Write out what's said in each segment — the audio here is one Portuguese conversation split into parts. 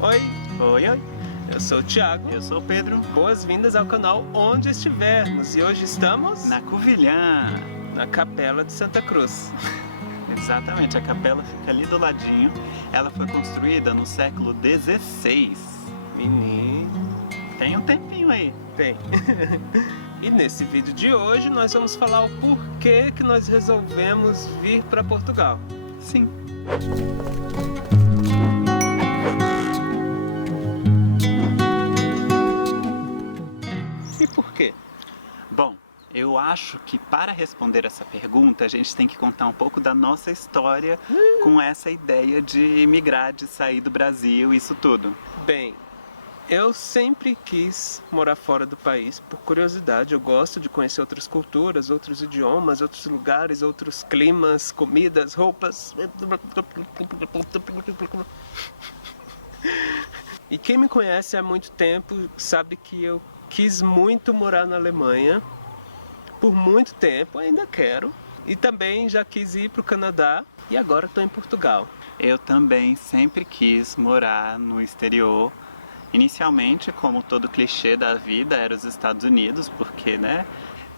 Oi, Oi, oi, eu sou o Thiago. eu sou o Pedro, Boas-vindas ao canal Onde Estivermos. E hoje estamos na Covilhã. na Capela de Santa Cruz. Exatamente, a capela fica ali do ladinho. Ela foi construída no século XVI. Menino, Tem um tempinho aí. tem. E nesse vídeo de hoje nós vamos falar o porquê que nós resolvemos vir para Portugal. Sim. E por quê? Bom, eu acho que para responder essa pergunta a gente tem que contar um pouco da nossa história com essa ideia de migrar, de sair do Brasil, isso tudo. Bem, eu sempre quis morar fora do país por curiosidade. Eu gosto de conhecer outras culturas, outros idiomas, outros lugares, outros climas, comidas, roupas. E quem me conhece há muito tempo sabe que eu quis muito morar na Alemanha. Por muito tempo, ainda quero. E também já quis ir para o Canadá e agora estou em Portugal. Eu também sempre quis morar no exterior. Inicialmente, como todo clichê da vida, era os Estados Unidos, porque, né,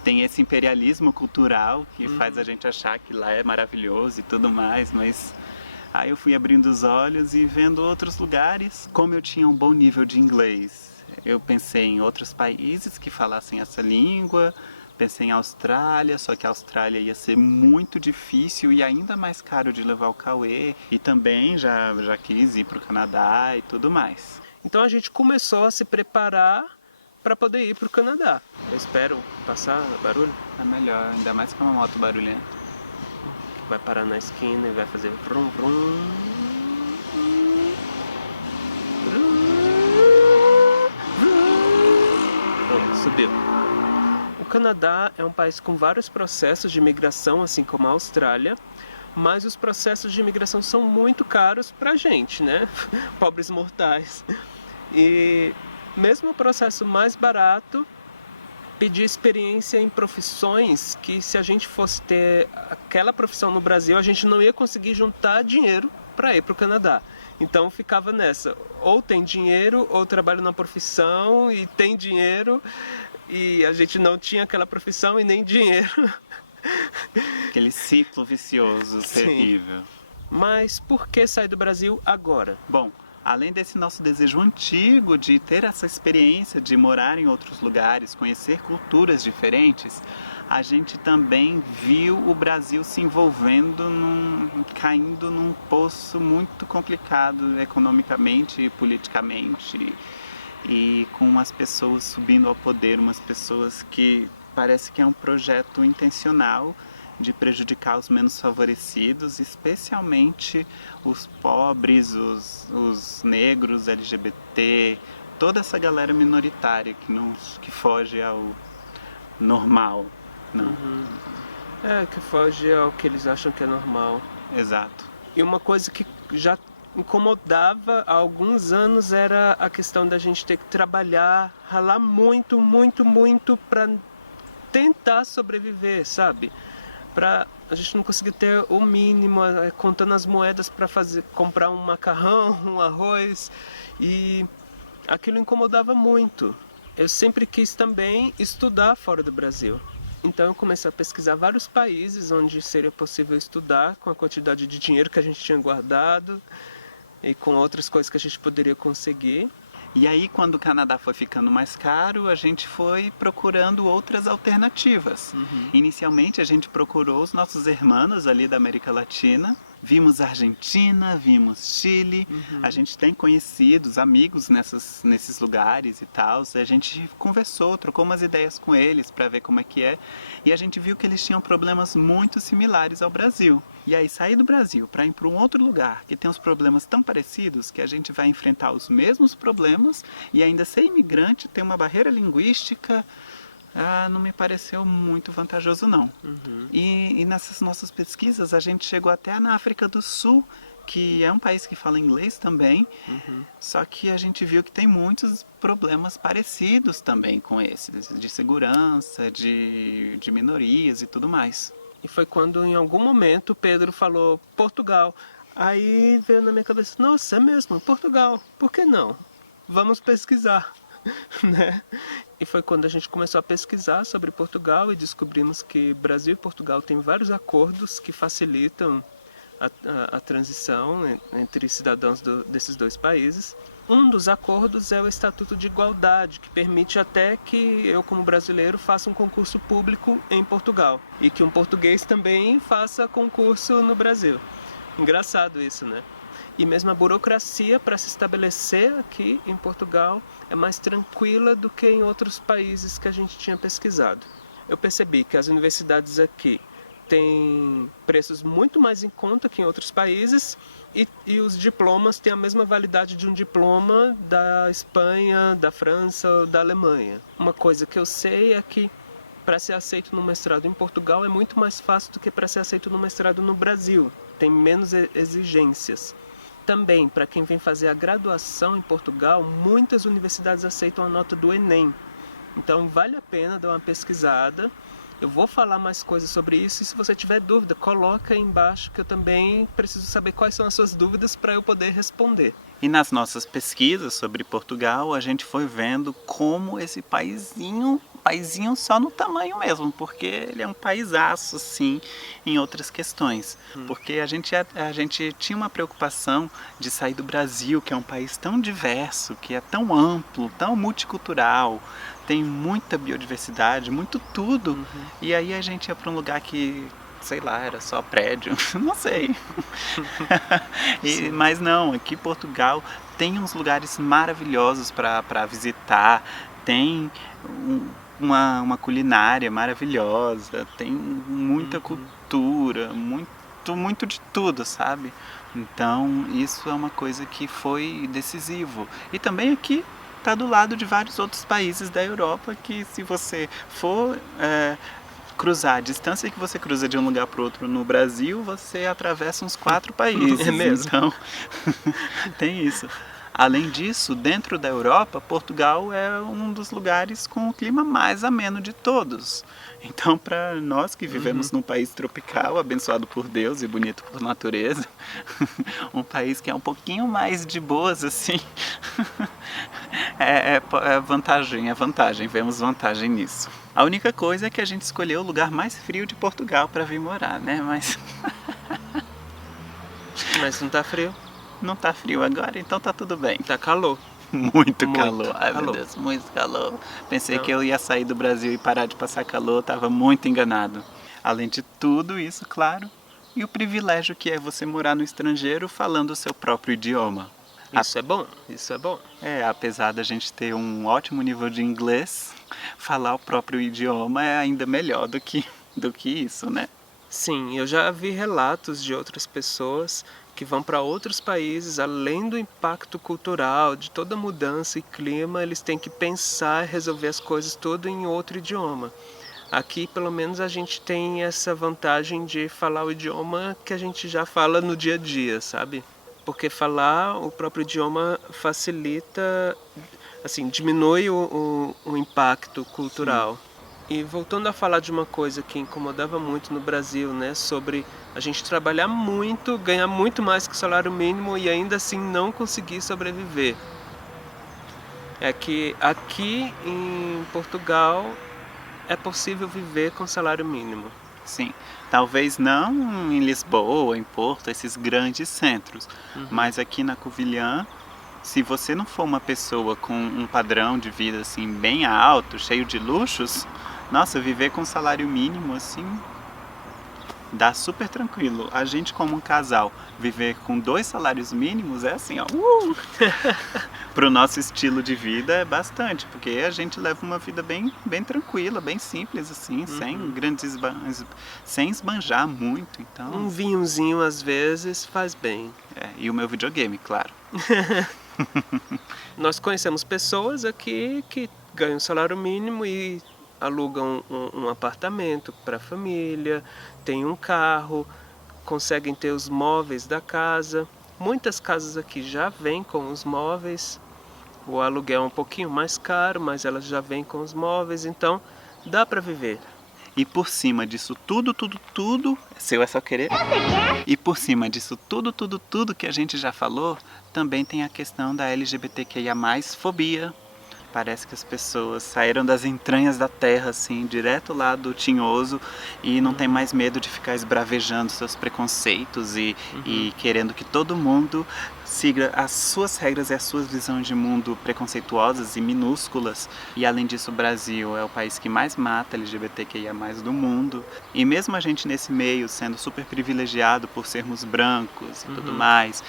tem esse imperialismo cultural que faz a gente achar que lá é maravilhoso e tudo mais, mas aí eu fui abrindo os olhos e vendo outros lugares. Como eu tinha um bom nível de inglês, eu pensei em outros países que falassem essa língua. Pensei em Austrália, só que a Austrália ia ser muito difícil e ainda mais caro de levar o Cauê. E também já quis ir para o Canadá e tudo mais. Então a gente começou a se preparar para poder ir para o Canadá. Eu espero passar barulho, É melhor, ainda mais com uma moto barulhenta. que vai parar na esquina e vai fazer vrum vrum. Pronto, subiu. O Canadá é um país com vários processos de imigração, assim como a Austrália, mas os processos de imigração são muito caros pra gente, né? Pobres mortais. E mesmo o processo mais barato pedia experiência em profissões que, se a gente fosse ter aquela profissão no Brasil, a gente não ia conseguir juntar dinheiro para ir para o Canadá. Então ficava nessa, ou tem dinheiro, ou trabalho na profissão e tem dinheiro, e a gente não tinha aquela profissão e nem dinheiro. Aquele ciclo vicioso, Sim. terrível. Mas por que sair do Brasil agora? Bom, além desse nosso desejo antigo de ter essa experiência de morar em outros lugares, conhecer culturas diferentes, a gente também viu o Brasil se envolvendo, caindo num poço muito complicado economicamente e politicamente, e com umas pessoas subindo ao poder, umas pessoas que parece que é um projeto intencional de prejudicar os menos favorecidos, especialmente os pobres, os negros, LGBT, toda essa galera minoritária que foge ao normal. Não, É, que foge ao que eles acham que é normal. exato. E uma coisa que já incomodava há alguns anos era a questão da gente ter que trabalhar, ralar muito, muito, muito para tentar sobreviver, sabe? Para a gente não conseguir ter o mínimo, contando as moedas para fazer comprar um macarrão, um arroz, e aquilo incomodava muito. Eu sempre quis também estudar fora do Brasil. Então eu comecei a pesquisar vários países onde seria possível estudar com a quantidade de dinheiro que a gente tinha guardado e com outras coisas que a gente poderia conseguir. E aí, quando o Canadá foi ficando mais caro, a gente foi procurando outras alternativas. Inicialmente, a gente procurou os nossos irmãos ali da América Latina. Vimos Argentina, vimos Chile. A gente tem conhecidos, amigos nesses lugares e tal. A gente conversou, trocou umas ideias com eles para ver como é que é. E a gente viu que eles tinham problemas muito similares ao Brasil. E aí, sair do Brasil para ir para um outro lugar que tem uns problemas tão parecidos, que a gente vai enfrentar os mesmos problemas e ainda ser imigrante, ter uma barreira linguística, não me pareceu muito vantajoso não. E nessas nossas pesquisas a gente chegou até na África do Sul, que é um país que fala inglês também, só que a gente viu que tem muitos problemas parecidos também com esses, de segurança, de minorias e tudo mais. E foi quando em algum momento Pedro falou Portugal. Aí veio na minha cabeça, nossa, é mesmo, Portugal, por que não? Vamos pesquisar, né? E foi quando a gente começou a pesquisar sobre Portugal e descobrimos que Brasil e Portugal têm vários acordos que facilitam a transição entre cidadãos desses dois países. Um dos acordos é o Estatuto de Igualdade, que permite até que eu, como brasileiro, faça um concurso público em Portugal e que um português também faça concurso no Brasil. Engraçado isso, né? E mesmo a burocracia para se estabelecer aqui em Portugal é mais tranquila do que em outros países que a gente tinha pesquisado. Eu percebi que as universidades aqui têm preços muito mais em conta que em outros países e os diplomas têm a mesma validade de um diploma da Espanha, da França ou da Alemanha. Uma coisa que eu sei é que para ser aceito no mestrado em Portugal é muito mais fácil do que para ser aceito no mestrado no Brasil. Tem menos exigências. Também, para quem vem fazer a graduação em Portugal, muitas universidades aceitam a nota do Enem. Então vale a pena dar uma pesquisada. Eu vou falar mais coisas sobre isso e se você tiver dúvida, coloca aí embaixo que eu também preciso saber quais são as suas dúvidas para eu poder responder. E nas nossas pesquisas sobre Portugal, a gente foi vendo como esse paizinho só no tamanho mesmo, porque ele é um paisaço, sim, em outras questões. Porque a gente tinha uma preocupação de sair do Brasil, que é um país tão diverso, que é tão amplo, tão multicultural, tem muita biodiversidade, muito tudo. E aí a gente ia para um lugar que, sei lá, era só prédio, não sei. Mas não, aqui em Portugal tem uns lugares maravilhosos para visitar, tem uma culinária maravilhosa, tem muita cultura, muito de tudo, sabe? Então isso é uma coisa que foi decisivo. E também aqui está do lado de vários outros países da Europa que, se você for cruzar a distância que você cruza de um lugar para o outro no Brasil, você atravessa uns 4 países. É mesmo? Então tem isso. Além disso, dentro da Europa, Portugal é um dos lugares com o clima mais ameno de todos. Então, para nós que vivemos num país tropical, abençoado por Deus e bonito por natureza, um país que é um pouquinho mais de boas, assim, é vantagem, vemos vantagem nisso. A única coisa é que a gente escolheu o lugar mais frio de Portugal para vir morar, né? Mas não tá frio? Não tá frio agora, então tá tudo bem. Tá calor. Muito calor. Ai, calor. meu Deus, muito calor. Pensei que eu ia sair do Brasil e parar de passar calor, tava muito enganado. Além de tudo isso, claro, e o privilégio que é você morar no estrangeiro falando o seu próprio idioma. Isso é bom, isso é bom. Apesar da gente ter um ótimo nível de inglês, falar o próprio idioma é ainda melhor do que isso, né? Sim, eu já vi relatos de outras pessoas que vão para outros países, além do impacto cultural, de toda mudança e clima, eles têm que pensar e resolver as coisas tudo em outro idioma. Aqui, pelo menos, a gente tem essa vantagem de falar o idioma que a gente já fala no dia a dia, sabe? Porque falar o próprio idioma facilita, assim, diminui o impacto cultural. Sim. E voltando a falar de uma coisa que incomodava muito no Brasil, né, sobre a gente trabalhar muito, ganhar muito mais que o salário mínimo e ainda assim não conseguir sobreviver. É que aqui em Portugal é possível viver com salário mínimo. Sim, talvez não em Lisboa, em Porto, esses grandes centros, mas aqui na Covilhã, se você não for uma pessoa com um padrão de vida assim bem alto, cheio de luxos, nossa, viver com salário mínimo assim dá super tranquilo. A gente, como um casal, viver com 2 salários mínimos é assim, ó. Pro nosso estilo de vida é bastante, porque a gente leva uma vida bem tranquila, bem simples, assim, sem esbanjar muito. Então, um vinhozinho às vezes faz bem. E o meu videogame, claro. Nós conhecemos pessoas aqui que ganham salário mínimo e alugam um apartamento para a família, tem um carro, conseguem ter os móveis da casa. Muitas casas aqui já vêm com os móveis. O aluguel é um pouquinho mais caro, mas elas já vêm com os móveis, então dá para viver. E por cima disso tudo, seu é só querer. E por cima disso tudo que a gente já falou, também tem a questão da LGBTQIA+, fobia. Parece que as pessoas saíram das entranhas da terra, assim, direto lá do tinhoso e não tem mais medo de ficar esbravejando seus preconceitos e querendo que todo mundo siga as suas regras e as suas visões de mundo preconceituosas e minúsculas. E além disso, o Brasil é o país que mais mata LGBTQIA+ do mundo. E mesmo a gente nesse meio, sendo super privilegiado por sermos brancos e tudo mais,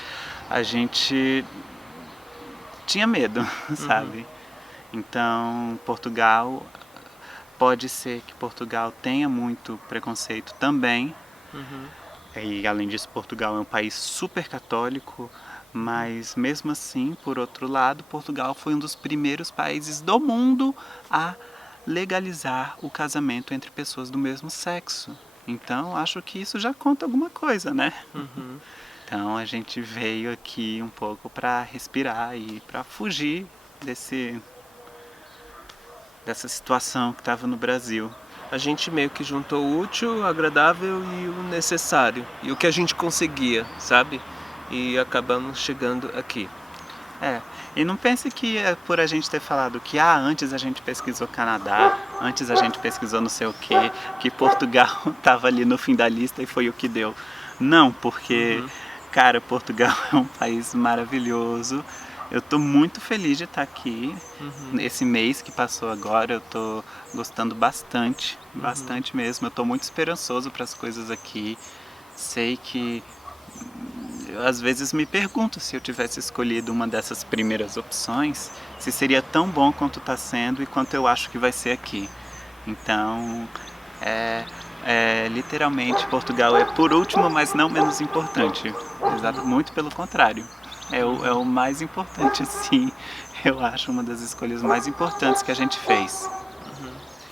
a gente tinha medo, sabe? Então, Portugal, pode ser que Portugal tenha muito preconceito também. E além disso, Portugal é um país super católico, mas mesmo assim, por outro lado, Portugal foi um dos primeiros países do mundo a legalizar o casamento entre pessoas do mesmo sexo. Então, acho que isso já conta alguma coisa, né? Então, a gente veio aqui um pouco para respirar e para fugir dessa situação que estava no Brasil. A gente meio que juntou o útil, o agradável e o necessário. E o que a gente conseguia, sabe? E acabamos chegando aqui. E não pense que é por a gente ter falado que antes a gente pesquisou Canadá, antes a gente pesquisou não sei o quê, que Portugal estava ali no fim da lista e foi o que deu. Não, porque, cara, Portugal é um país maravilhoso. Eu tô muito feliz de estar aqui. Esse mês que passou agora, eu tô gostando bastante, bastante mesmo. Eu tô muito esperançoso para as coisas aqui. Sei que às vezes me pergunto se eu tivesse escolhido uma dessas primeiras opções, se seria tão bom quanto está sendo e quanto eu acho que vai ser aqui. Então, literalmente, Portugal é por último, mas não menos importante. Muito pelo contrário. É o mais importante, sim. Eu acho uma das escolhas mais importantes que a gente fez.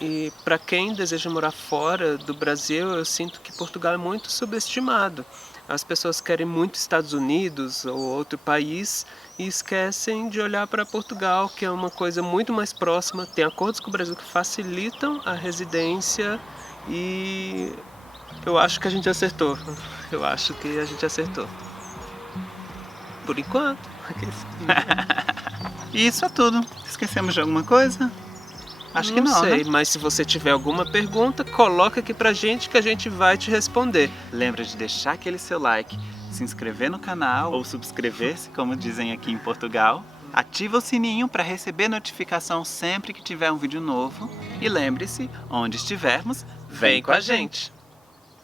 E para quem deseja morar fora do Brasil, eu sinto que Portugal é muito subestimado. As pessoas querem muito Estados Unidos ou outro país e esquecem de olhar para Portugal, que é uma coisa muito mais próxima. Tem acordos com o Brasil que facilitam a residência e eu acho que a gente acertou. Eu acho que a gente acertou. Por enquanto. E isso é tudo. Esquecemos de alguma coisa? Acho que não, sei, né? mas se você tiver alguma pergunta, coloca aqui pra gente que a gente vai te responder. Lembra de deixar aquele seu like, se inscrever no canal ou subscrever-se, como dizem aqui em Portugal. Ativa o sininho para receber notificação sempre que tiver um vídeo novo. E lembre-se, onde estivermos, vem com a gente!